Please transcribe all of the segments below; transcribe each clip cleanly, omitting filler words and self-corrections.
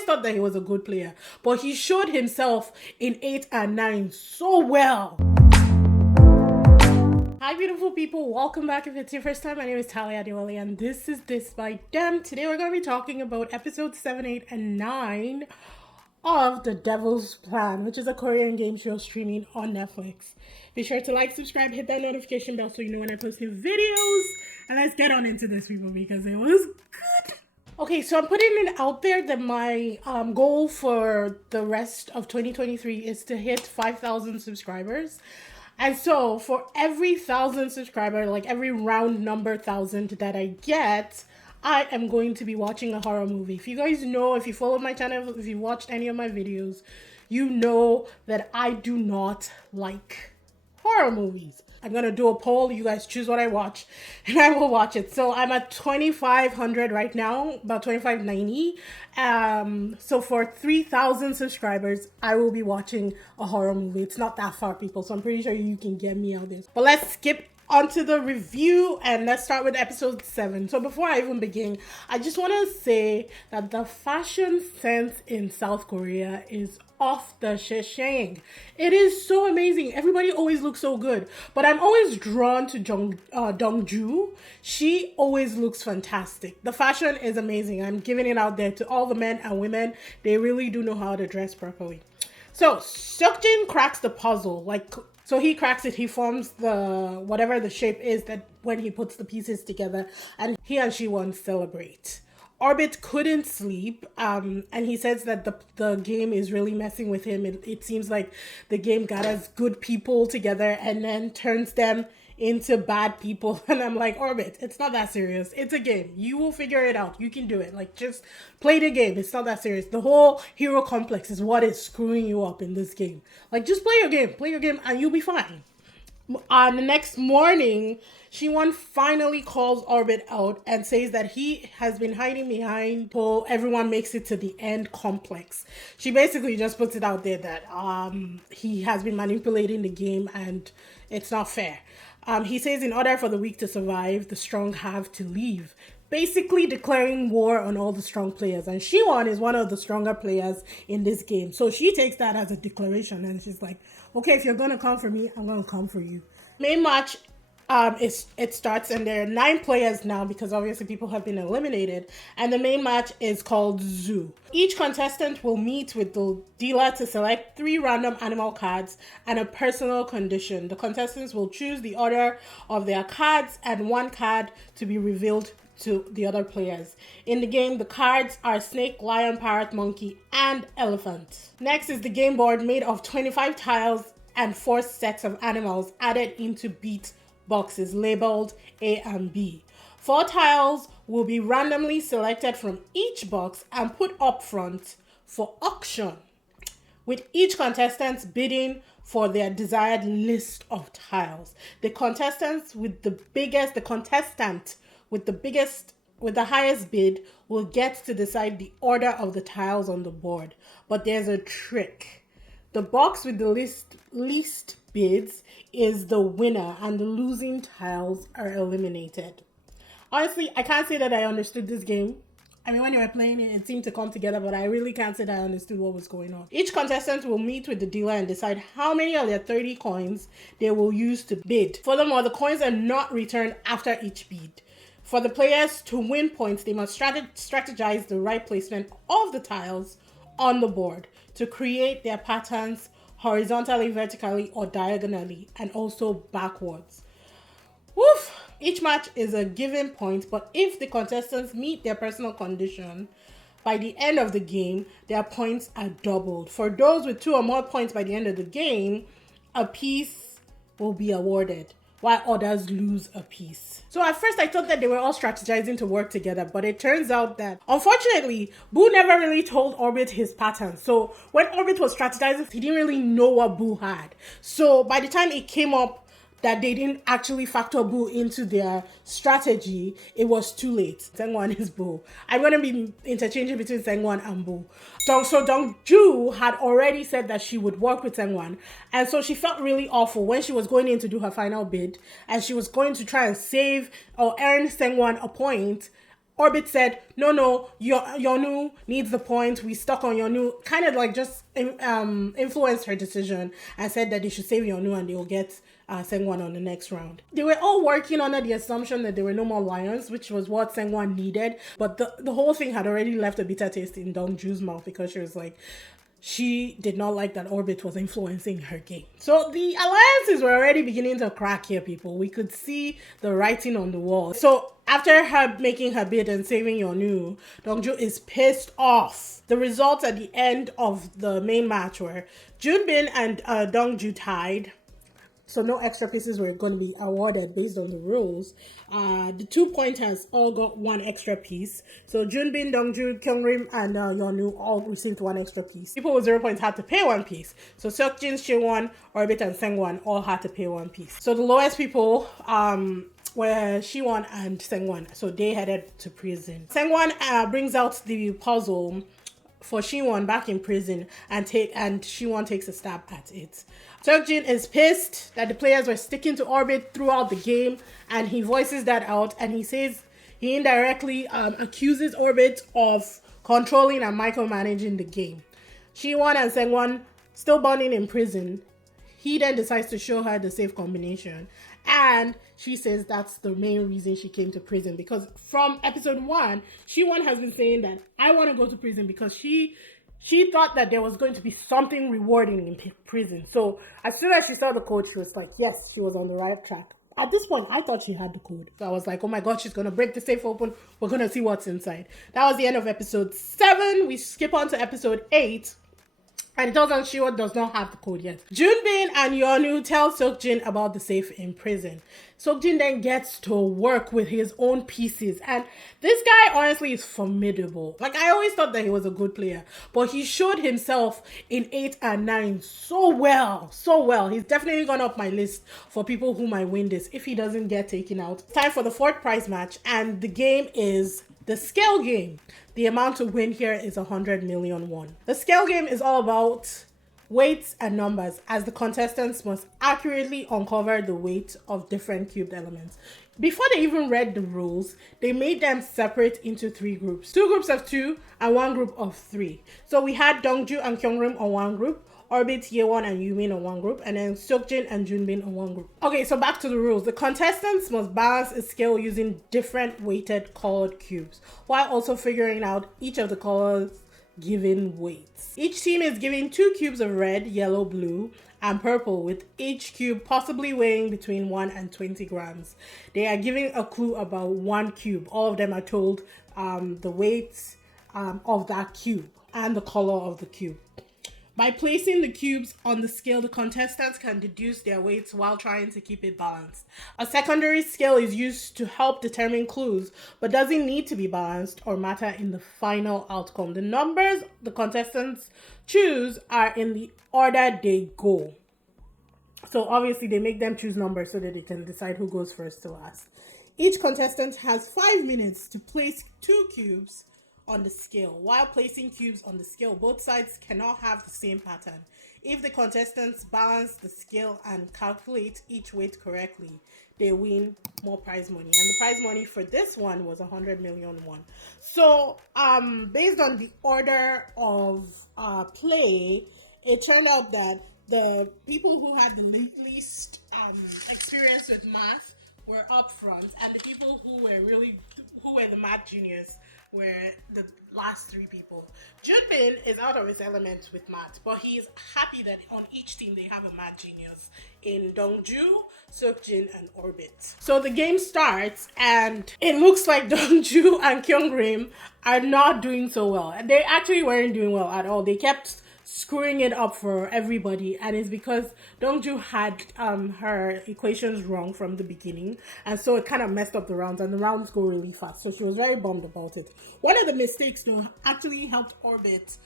always thought that he was a good player, but he showed himself in 8 and 9 so well. Hi beautiful people, welcome back. If it's your first time, my name is Talia Adewale and this is Disbydem. Today we're going to be talking about episodes 7, 8, and 9 of the Deblsplän, which is a Korean game show streaming on Netflix. Be sure to like, subscribe, hit that notification bell so you know when I post new videos. And let's get on into this, people, because it was good. Okay, so I'm putting it out there that my goal for the rest of 2023 is to hit 5,000 subscribers. And so for every 1,000 subscriber, like every round number 1,000 that I get, I am going to be watching a horror movie. If you guys know, if you followed my channel, if you watched any of my videos, you know that I do not like horror movies. I'm going to do a poll. You guys choose what I watch and I will watch it. So I'm at 2,500 right now, about 2,590. So for 3,000 subscribers, I will be watching a horror movie. It's not that far, people. So I'm pretty sure you can get me out there. But let's skip onto the review and let's start with episode 7. So before I even begin, I just want to say that the fashion sense in South Korea is off the sheshang. It is so amazing. Everybody always looks so good, but I'm always drawn to Dongju. She always looks fantastic. The fashion is amazing. I'm giving it out there to all the men and women. They really do know how to dress properly. So seok-jin cracks the puzzle. So he cracks it, he forms the, whatever the shape is that when he puts the pieces together, and he and Ji-won celebrate. Orbit couldn't sleep, and he says that the game is really messing with him. It seems like the game gathers good people together and then turns them into bad people. And I'm like, Orbit, it's not that serious. It's a game. You will figure it out. You can do it. Like, just play the game. It's not that serious. The whole hero complex is what is screwing you up in this game. Like, just play your game. Play your game and you'll be fine. The next morning, Ji-won finally calls Orbit out and says that he has been hiding behind till everyone makes it to the end complex. She basically just puts it out there that he has been manipulating the game and it's not fair. He says in order for the weak to survive, the strong have to leave. Basically declaring war on all the strong players. And Ji-won is one of the stronger players in this game. So she takes that as a declaration and she's like, okay, if you're going to come for me, I'm going to come for you. Main match, it starts and there are 9 players now because obviously people have been eliminated. And the main match is called Zoo. Each contestant will meet with the dealer to select 3 random animal cards and a personal condition. The contestants will choose the order of their cards and 1 card to be revealed to the other players. In the game, the cards are snake, lion, parrot, monkey, and elephant. Next is the game board made of 25 tiles and 4 sets of animals added into beat boxes labeled A and B. 4 tiles will be randomly selected from each box and put up front for auction, with each contestant bidding for their desired list of tiles. The contestant with the highest bid will get to decide the order of the tiles on the board. But there's a trick. The box with the least bids is the winner and the losing tiles are eliminated. Honestly, I can't say that I understood this game. I mean, when you were playing it, it seemed to come together, but I really can't say that I understood what was going on. Each contestant will meet with the dealer and decide how many of their 30 coins they will use to bid. Furthermore, the coins are not returned after each bid. For the players to win points, they must strategize the right placement of the tiles on the board to create their patterns horizontally, vertically, or diagonally, and also backwards. Woof! Each match is a given point, but if the contestants meet their personal condition, by the end of the game, their points are doubled. For those with 2 or more points by the end of the game, a piece will be awarded, while others lose a piece. So at first I thought that they were all strategizing to work together, but it turns out that, unfortunately, Boo never really told Orbit his pattern. So when Orbit was strategizing, he didn't really know what Boo had. So by the time it came up that they didn't actually factor Boo into their strategy, it was too late. Seung-won is Boo. I'm going to be interchanging between Seung-won and Boo. So Dongju had already said that she would work with Seung-won, and so she felt really awful when she was going in to do her final bid, and she was going to try and save or earn Seung-won a point. Orbit said, no, Yeonu needs the point. We stuck on Yeonu. Kind of like just influenced her decision and said that they should save Yeonu and they will get Seungwon on the next round. They were all working under the assumption that there were no more lions, which was what Seungwon needed. But the whole thing had already left a bitter taste in Dongju's mouth because she was like, she did not like that Orbit was influencing her game. So the alliances were already beginning to crack here, people. We could see the writing on the wall. So after her making her bid and saving Yeonu, Dongju is pissed off. The results at the end of the main match were Junbin and Dongju tied. So no extra pieces were going to be awarded based on the rules. The 2 pointers all got 1 extra piece. So Junbin, Dongju, kyeong-rim, and Yeonu all received 1 extra piece. People with 0 points had to pay 1 piece. So seok-jin, Siwon, Orbit, and Seungwon all had to pay 1 piece. So the lowest people were Siwon and Seungwon. So they headed to prison. Seungwon brings out the puzzle for Siwon back in prison and Siwon takes a stab at it. Seok-jin is pissed that the players were sticking to Orbit throughout the game, and he voices that out, and he says he indirectly accuses Orbit of controlling and micromanaging the game. Siwon and Seungwon still bonding in prison. He then decides to show her the safe combination, and she says that's the main reason she came to prison, because from episode 1, Siwon has been saying that I want to go to prison because she thought that there was going to be something rewarding in prison. So as soon as she saw the code, she was like, yes, she was on the right track. At this point, I thought she had the code. So I was like, oh my God, she's going to break the safe open. We're going to see what's inside. That was the end of episode 7. We skip on to episode 8. And it turns out Siwon does not have the code yet. Junbin and Yeonu tell seok-jin about the safe in prison. Seok-jin then gets to work with his own pieces. And this guy honestly is formidable. Like, I always thought that he was a good player. But he showed himself in 8 and 9 so well. So well. He's definitely gone up my list for people who might win this if he doesn't get taken out. Time for the 4th prize match. And the game is the scale game. The amount to win here is 100 million won. The scale game is all about weights and numbers, as the contestants must accurately uncover the weight of different cubed elements. Before they even read the rules, they made them separate into 3 groups. 2 groups of 2 and 1 group of 3. So we had Dongju and kyeong-rim on 1 group, Orbit, Hye-won, and Yumin on 1 group, and then seok-jin and Junbin on 1 group. Okay, so back to the rules. The contestants must balance a scale using different weighted colored cubes, while also figuring out each of the colors given weights. Each team is given 2 cubes of red, yellow, blue, and purple, with each cube possibly weighing between 1 and 20 grams. They are giving a clue about 1 cube. All of them are told the weights of that cube and the color of the cube. By placing the cubes on the scale, the contestants can deduce their weights while trying to keep it balanced. A secondary scale is used to help determine clues, but doesn't need to be balanced or matter in the final outcome. The numbers the contestants choose are in the order they go. So obviously they make them choose numbers so that they can decide who goes first to last. Each contestant has 5 minutes to place 2 cubes on the scale. While placing cubes on the scale, both sides cannot have the same pattern. If the contestants balance the scale and calculate each weight correctly, they win more prize money. And the prize money for this one was 100 million won. So based on the order of play, it turned out that the people who had the least experience with math were up front, and the people who were the math genius were the last 3 people. Junbin is out of his element with math, but he is happy that on each team they have a math genius in Dongju, seok-jin, and Orbit. So the game starts, and it looks like Dongju and kyeong-rim are not doing so well. And they actually weren't doing well at all. They kept screwing it up for everybody, and it's because Dongju had her equations wrong from the beginning, and so it kind of messed up the rounds, and the rounds go really fast, so she was very bummed about it. One of the mistakes though actually helped Orbit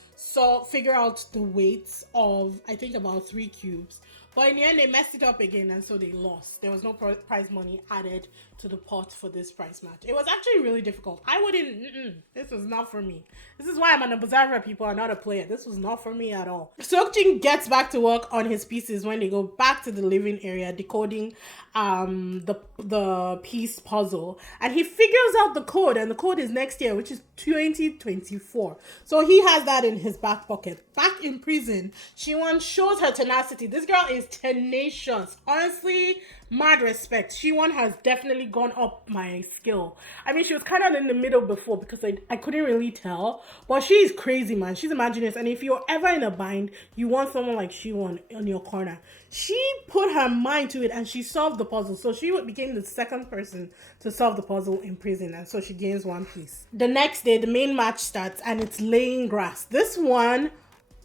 figure out the weights of, I think, about 3 cubes, But in the end, they messed it up again, and so they lost. There was no prize money added to the pot for this prize match. It was actually really difficult. I wouldn't. This was not for me. This is why I'm an observer, people, and not a player. This was not for me at all. Seok-jin gets back to work on his pieces when they go back to the living area, decoding the piece puzzle, and he figures out the code, and the code is next year, which is 2024. So he has that in his back pocket. Back in prison, Siwon shows her tenacity. This girl is tenacious. Honestly, mad respect. Siwon has definitely gone up my skill. I mean, she was kind of in the middle before because I couldn't really tell, but she's crazy, man. She's imaginous, and if you're ever in a bind, you want someone like Siwon on your corner. She put her mind to it, and she solved the puzzle. So she became the second person to solve the puzzle in prison, and so she gains one piece. The next day, the main match starts, and it's laying grass. This one,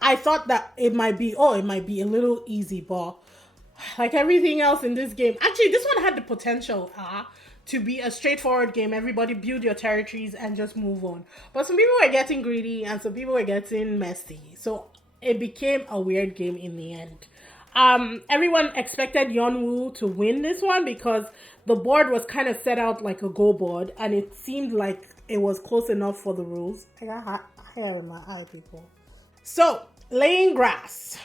I thought that it might be a little easy, but like everything else in this game, actually, this one had the potential to be a straightforward game. Everybody build your territories and just move on. But some people were getting greedy, and some people were getting messy. So it became a weird game in the end. Everyone expected Yeonwoo to win this one because the board was kind of set out like a go board, and it seemed like it was close enough for the rules. I got hair in my eye, people. So, laying grass.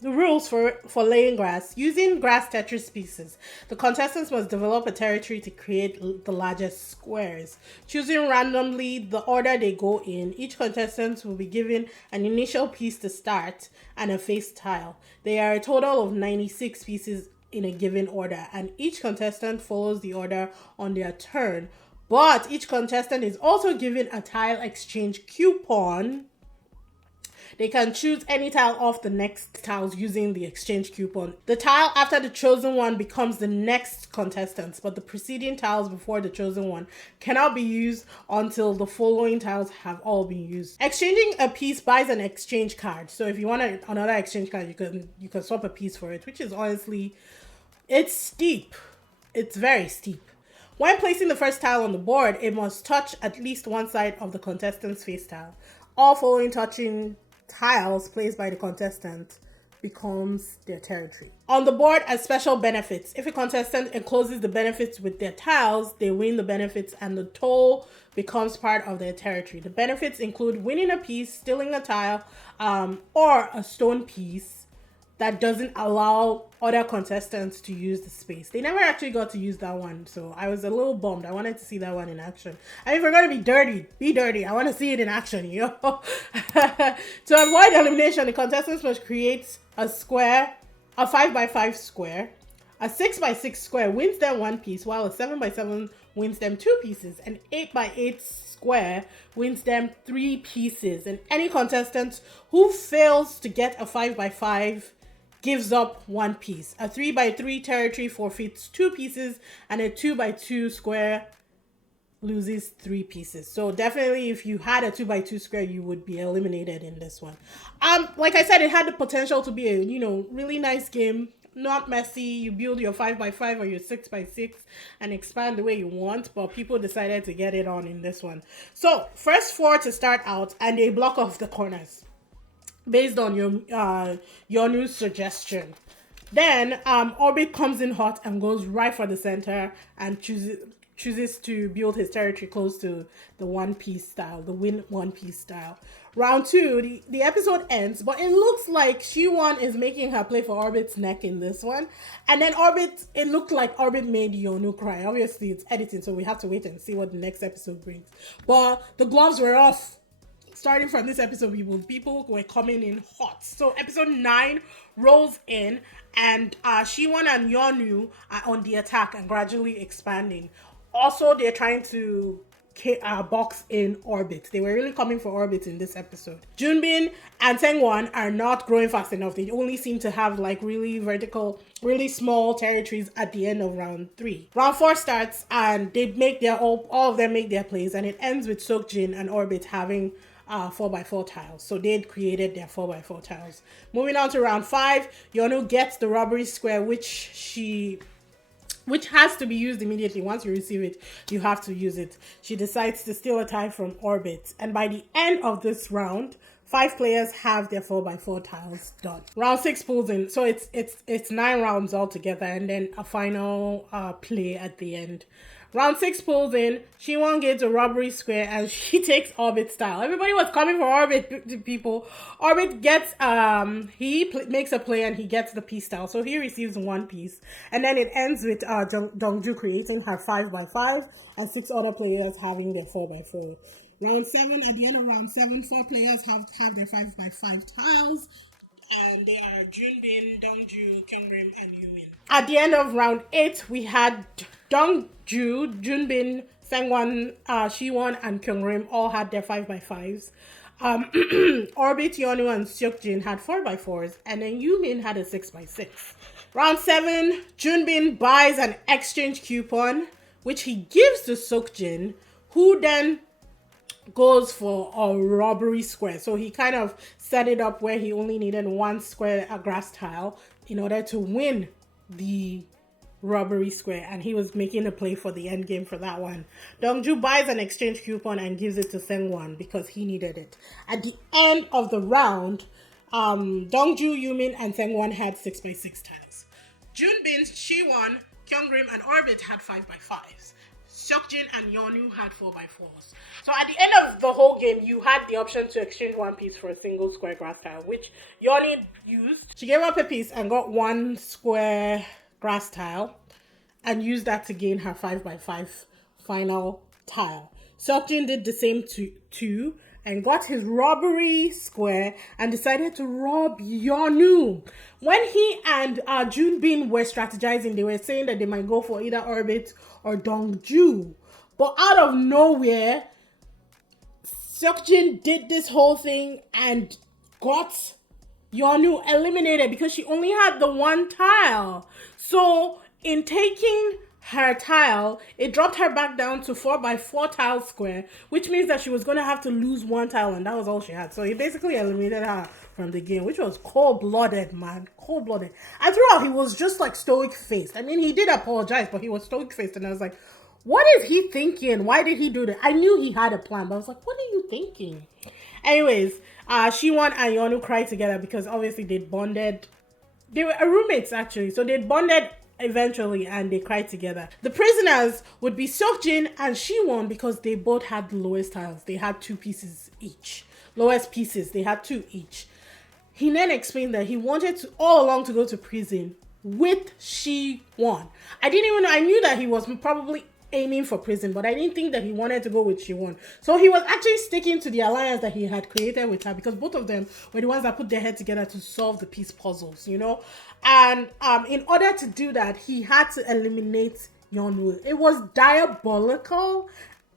The rules for laying grass. Using grass Tetris pieces, the contestants must develop a territory to create the largest squares. Choosing randomly the order they go in, each contestant will be given an initial piece to start and a face tile. There are a total of 96 pieces in a given order, and each contestant follows the order on their turn. But each contestant is also given a tile exchange coupon. They can choose any tile off the next tiles using the exchange coupon. The tile after the chosen one becomes the next contestant's, but the preceding tiles before the chosen one cannot be used until the following tiles have all been used. Exchanging a piece buys an exchange card. So if you want another exchange card, you can swap a piece for it, which is honestly, it's steep. It's very steep. When placing the first tile on the board, it must touch at least one side of the contestant's face tile. All following touching tiles placed by the contestant becomes their territory. On the board as special benefits, if a contestant encloses the benefits with their tiles, they win the benefits and the toll becomes part of their territory. The benefits include winning a piece, stealing a tile, or a stone piece that doesn't allow other contestants to use the space. They never actually got to use that one, so I was a little bummed. I wanted to see that one in action. I mean, if we're going to be dirty, be dirty. I want to see it in action, you know? To avoid elimination, the contestants must create a square, a 5x5 square. A 6x6 square wins them one piece, while a 7x7 wins them two pieces. An 8x8 square wins them three pieces. And any contestant who fails to get a 5x5 gives up one piece. A 3x3 territory forfeits two pieces, and a 2x2 square loses three pieces. So definitely, if you had a 2x2 square, you would be eliminated in this one. Like I said, it had the potential to be a really nice game. Not messy. You build your 5x5 or your 6x6 and expand the way you want, but people decided to get it on in this one. So first four to start out, and they block off the corners based on your new suggestion. Then Orbit comes in hot and goes right for the center and chooses to build his territory close to the one piece style, the win one piece style. Round two, the episode ends, but it looks like Siwon is making her play for Orbit's neck in this one. And then it looked like Orbit made Yeonwoo cry. Obviously, it's editing, so we have to wait and see what the next episode brings. But the gloves were off. Starting from this episode, people were coming in hot. So episode 9 rolls in, and Siwon and Yeonwoo are on the attack and gradually expanding. Also, they're trying to box in Orbit. They were really coming for Orbit in this episode. Junbin and Taewon are not growing fast enough. They only seem to have like really vertical, really small territories at the end of round 3. Round 4 starts, and they make all of them make their plays, and it ends with Seok-jin and Orbit having 4x4 tiles. So they'd created their 4x4 tiles. Moving on to round 5, Yeonwoo gets the robbery square, which she which has to be used immediately. Once you receive it, you have to use it. She decides to steal a tile from Orbit. And by the end of this round, 5 players have their 4x4 tiles done. Round 6 pulls in. So it's 9 rounds altogether, and then a final play at the end. Round 6 pulls in. Siwon gets a robbery square and she takes Orbit's tile. Everybody was coming for Orbit, people. Orbit gets, makes a play and he gets the piece tile. So he receives 1 piece. And then it ends with Dongju creating her 5x5 and 6 other players having their 4x4. Round 7, at the end of round 7, 4 players have their 5x5 tiles. And they are Junbin, Dongju, kyeong-rim, and Yumin. At the end of round 8, we had Dongju, Junbin, Sangwon, Siwon, and kyeong-rim all had their 5x5s. Orbit, Yeonu, and seok-jin had 4x4s, and then Yumin had a 6x6. Round 7, Junbin buys an exchange coupon, which he gives to seok-jin, who then goes for a robbery square. So he kind of set it up where he only needed 1 square, a grass tile, in order to win the robbery square, and he was making a play for the end game for that one. Dongju buys an exchange coupon and gives it to Sangwon because he needed it. At the end of the round, Dongju, Yumin, and Sangwon had 6x6 tiles. Junbin, Siwon, kyeong-rim, and Orbit had 5x5s. seok-jin and Yeonu had 4x4s. So at the end of the whole game, you had the option to exchange 1 piece for a single square grass tile, which Yeonu used. She gave up a piece and got 1 square grass tile and used that to gain her 5x5 final tile. Seok-jin did the same too and got his robbery square and decided to rob Yeonu. When he and Junbin were strategizing, they were saying that they might go for either Orbit or Dongju. But out of nowhere, Seok-jin did this whole thing and got Yeonu eliminated because she only had the 1 tile. So in taking her tile, it dropped her back down to 4x4 tile square, which means that she was going to have to lose 1 tile, and that was all she had. So he basically eliminated her from the game, which was cold-blooded, man. Cold-blooded. And throughout, he was just like stoic-faced. I mean, he did apologize, but he was stoic-faced, and I was like, what is he thinking? Why did he do that? I knew he had a plan, but I was like, what are you thinking? Anyways, Siwon and Yeonu cried together because obviously they bonded. They were roommates, actually. So they bonded eventually and they cried together. The prisoners would be seok-jin and Siwon because they both had the lowest tiles. They had 2 pieces each. Lowest pieces, they had 2 each. He then explained that he wanted to all along to go to prison with Siwon. I knew that he was probably aiming for prison, but I didn't think that he wanted to go with Siwon. So he was actually sticking to the alliance that he had created with her because both of them were the ones that put their head together to solve the peace puzzles, you know? And in order to do that, he had to eliminate Yeonu. It was diabolical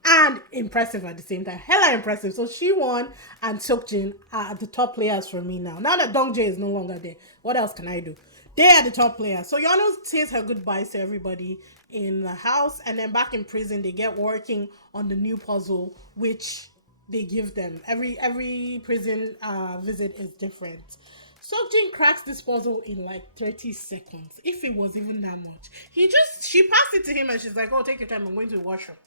and impressive at the same time. Hella impressive. So Siwon and seok-jin are the top players for me now. Now that Dongjae is no longer there, what else can I do? They are the top players. So Yeonu says her goodbyes to everybody in the house, and then back in prison, they get working on the new puzzle, which they give them. Every prison visit is different. Seok-jin cracks this puzzle in like 30 seconds, if it was even that much. She passed it to him and she's like, oh, take your time, I'm going to the washroom.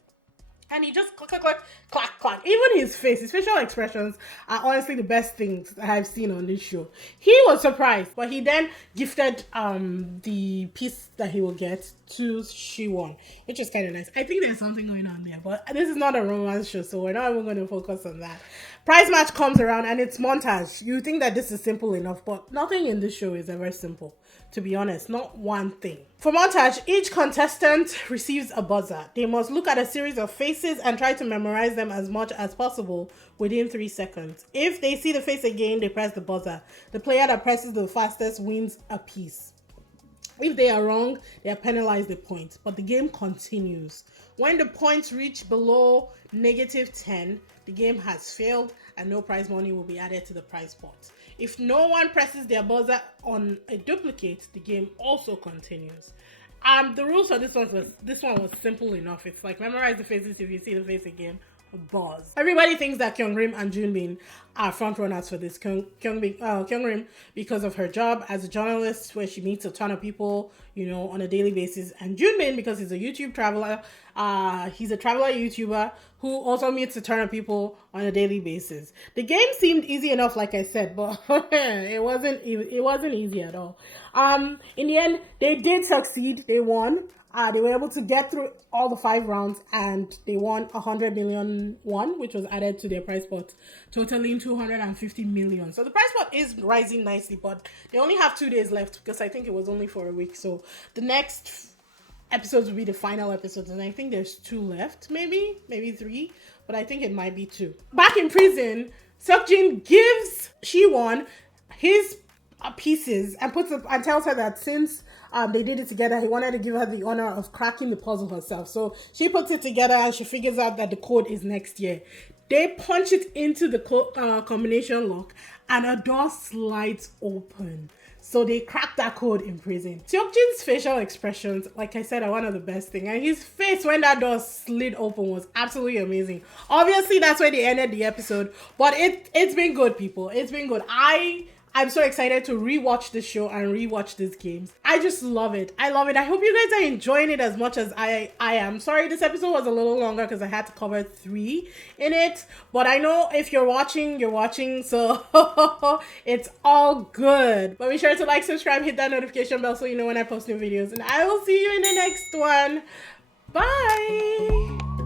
And he just clack. Even his facial expressions are honestly the best things I've seen on this show. He was surprised, but he then gifted the piece that he will get to Siwon, which is kind of nice. I think there's something going on there, but this is not a romance show, so we're not even going to focus on that. Prize match comes around and it's montage. You think that this is simple enough, but nothing in this show is ever simple. To be honest, not one thing. For montage, each contestant receives a buzzer. They must look at a series of faces and try to memorize them as much as possible within 3 seconds. If they see the face again, they press the buzzer. The player that presses the fastest wins a piece. If they are wrong, they are penalized with points, but the game continues. When the points reach below -10, the game has failed and no prize money will be added to the prize pot. If no one presses their buzzer on a duplicate, the game also continues. The rules for this one was simple enough. It's like memorize the faces. If you see the face again, buzz. Everybody thinks that Kyeong-rim and Junbin are front runners for this. Kyeong-rim because of her job as a journalist, where she meets a ton of people, you know, on a daily basis, and Junbin because he's a YouTube traveler. He's a traveler YouTuber who also meets a ton of people on a daily basis. The game seemed easy enough, like I said, but it wasn't easy at all. In the end, they did succeed. They won. They were able to get through all the 5 rounds, and they won 100 million won, which was added to their prize pot, totaling 250 million. So the prize pot is rising nicely, but they only have 2 days left because I think it was only for a week. So the next episodes will be the final episodes, and I think there's 2 left, maybe 3, but I think it might be 2. Back in prison, Seok-jin gives Siwon his pieces and and tells her that since they did it together, he wanted to give her the honor of cracking the puzzle herself. So she puts it together and she figures out that the code is next year. They punch it into the combination lock and a door slides open. So they cracked that code in prison. Seok-jin's facial expressions, like I said, are one of the best things. And his face when that door slid open was absolutely amazing. Obviously, that's where they ended the episode. But it's been good, people. It's been good. I'm so excited to rewatch this show and rewatch these games. I just love it. I love it. I hope you guys are enjoying it as much as I am. Sorry, this episode was a little longer because I had to cover 3 in it. But I know if you're watching, so it's all good. But be sure to like, subscribe, hit that notification bell so you know when I post new videos. And I will see you in the next one. Bye!